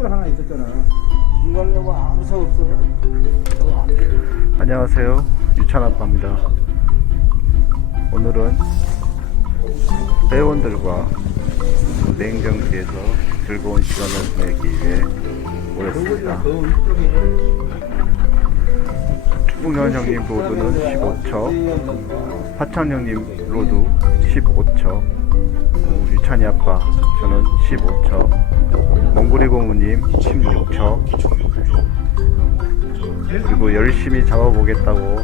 줄 하나 있었잖아. 인간력은 아무 소 없어요. 안녕하세요, 유찬아빠입니다. 오늘은 회원들과 냉정지에서 즐거운 시간을 보내기 위해 오셨습니다. 축봉현 형님 로드는 15척, 화창 형님 로드 15척, 유찬이 아빠 저는 15척, 몽골이 고모님 16척, 그리고 열심히 잡아보겠다고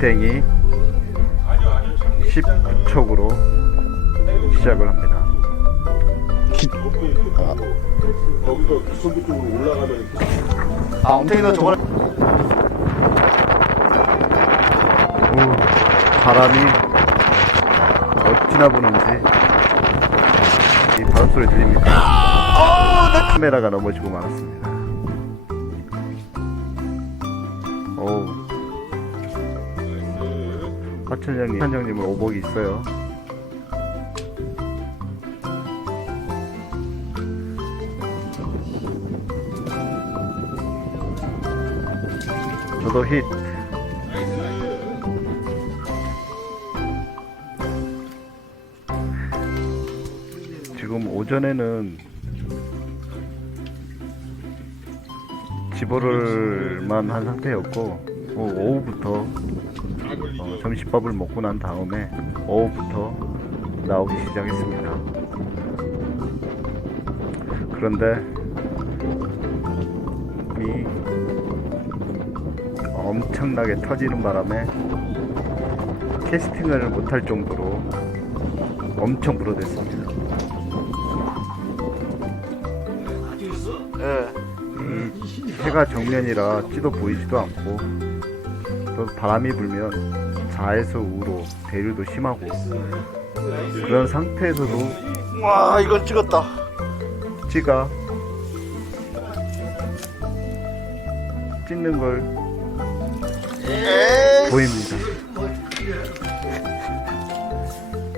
땡이 19척으로 시작을 합니다. 거기서 기성기 쪽으로 올라가면 이렇게. 엉탱이도 저번에 바람이 어찌나 부는지 이 바람 소리 들립니까? 카메라가 넘어지고 말았습니다. 화천장님은 오복이 있어요. 저도 힛. 지금 오전에는 집어를만 한 상태였고 오후부터 점심밥을 먹고 난 다음에 오후부터 나오기 시작했습니다. 그런데 이 엄청나게 터지는 바람에 캐스팅을 못할 정도로 엄청 불어댔습니다. 이 해가 정면이라 찌도 보이지도 않고 또 바람이 불면 좌에서 우로 대류도 심하고 그런 상태에서도 와 이건 찍었다. 찌가 찢는 걸 보입니다.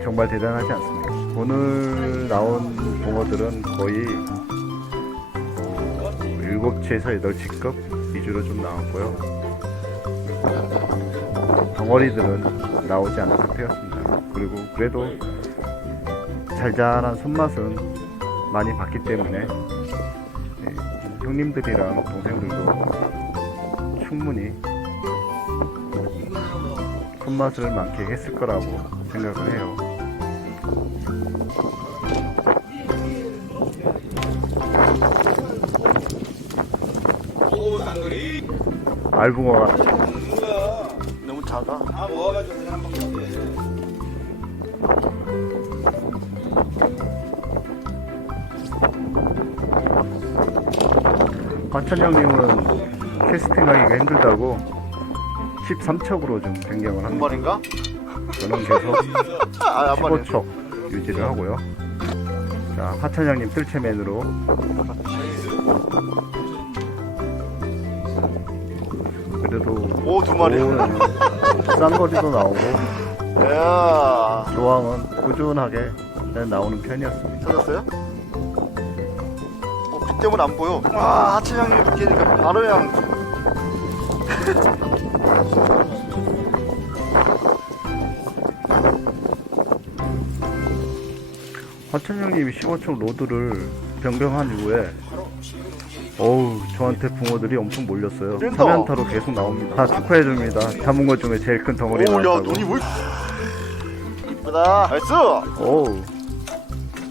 정말 대단하지 않습니까? 오늘 나온 붕어들은 거의 7치에서 8치급 위주로 좀 나왔고요. 덩어리들은 나오지 않은 상태였습니다. 그리고 그래도 잘잘한 손맛은 많이 봤기 때문에 형님들이랑 동생들도 충분히 손맛을 많게 했을 거라고 생각을 해요. 알붕어가 너무 작아. 아 먹어가지고 한 번. 화천 형님은 캐스팅하기가 힘들다고 13척으로 좀 변경을 한 합니다. 번인가? 저는 계속 한 번에. 15척 유지를 하고요. 자, 화천 형님 뜰채맨으로 그래도 오, 2마리. 쌍거리도 나오고 야 조항은 꾸준하게 나오는 편이었습니다. 찾았어요? 빛 때문에 안 보여. 와 하천 형님 느끼니까 바로 그냥. 화천 형님이 15척 로드를 변경한 이후에 저한테 붕어들이 엄청 몰렸어요. 뜬다. 3연타로 계속 나옵니다. 다 축하해줍니다. 잡은 것 중에 제일 큰 덩어리 오야 나왔다고. 눈이 뭘? 이쁘다. 나이스.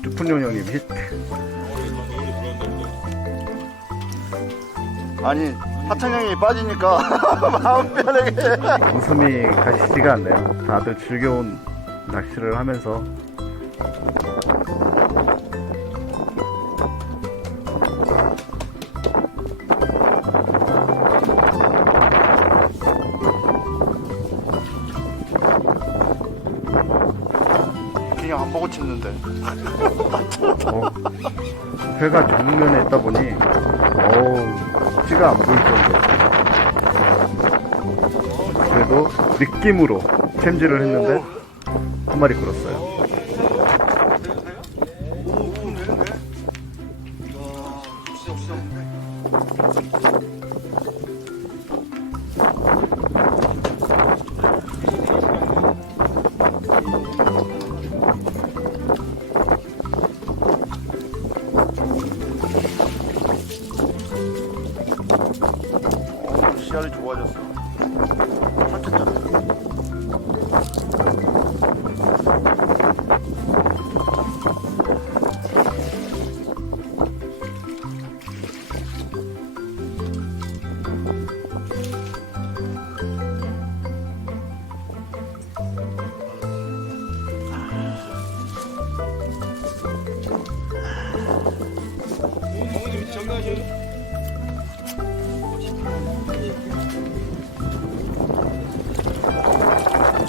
쭈푼용 형님 히트. 아니 하천 형이 빠지니까 마음 편하게. 웃음이 가시지가 않네요. 다들 즐거운 낚시를 하면서 그냥 안 보고 찍는데. 회가 정면에 있다 보니 찌가 안 보일 정도. 그래도 느낌으로 챔질을 했는데 한 마리 끌었어요.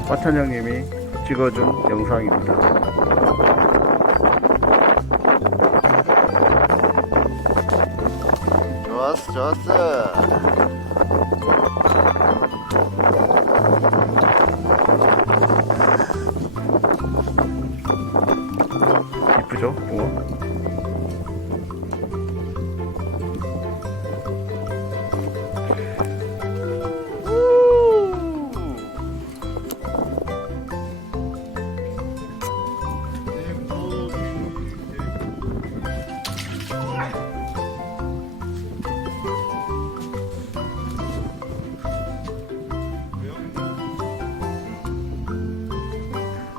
화찬 형님이 찍어준 영상입니다. 좋았어, 좋았어. 이쁘죠? 붕어?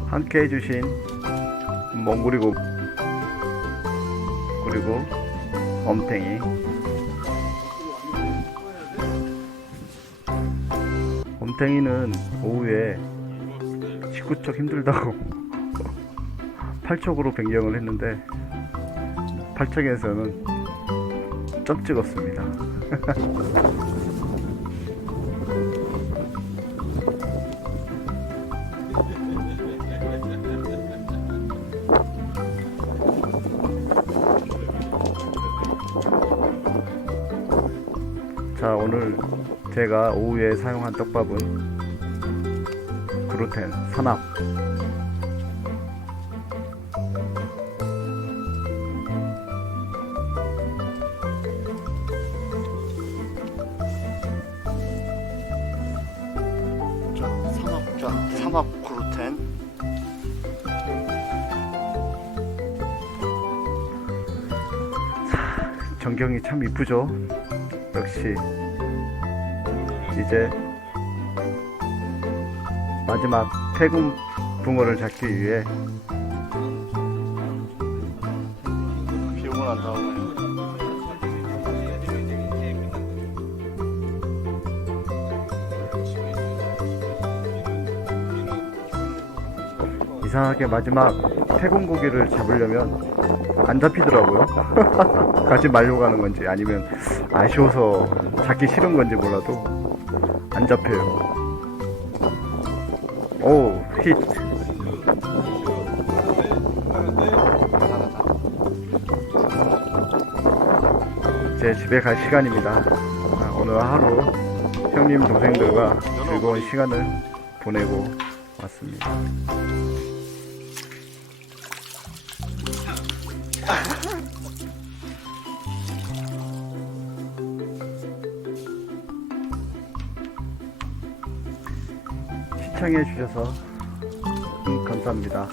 함께 해주신 몽구리고 그리고 엄탱이 엄탱이는 오후에 식구척 힘들다고 8척으로 변경을 했는데 8척에서는 점 찍었습니다. 자, 오늘 제가 오후에 사용한 떡밥은 그루텐 산압. 자, 삼합 그루텐. 전경이 참 이쁘죠? 역시 이제 마지막 태국 붕어를 잡기 위해 비 오고 난 다음에 이상하게 마지막 태국 고기를 잡으려면 안 잡히더라고요. 가지 말려고 하는 건지 아니면 아쉬워서 잡기 싫은 건지 몰라도 안 잡혀요. 오, 히트. 이제 집에 갈 시간입니다. 오늘 하루 형님 동생들과 즐거운 시간을 보내고 왔습니다. 시청해 주셔서 감사합니다.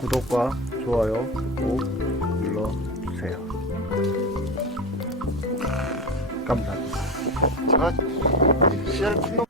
구독과 좋아요 꼭 눌러주세요. 감사합니다. 제가 씨알 큰 놈.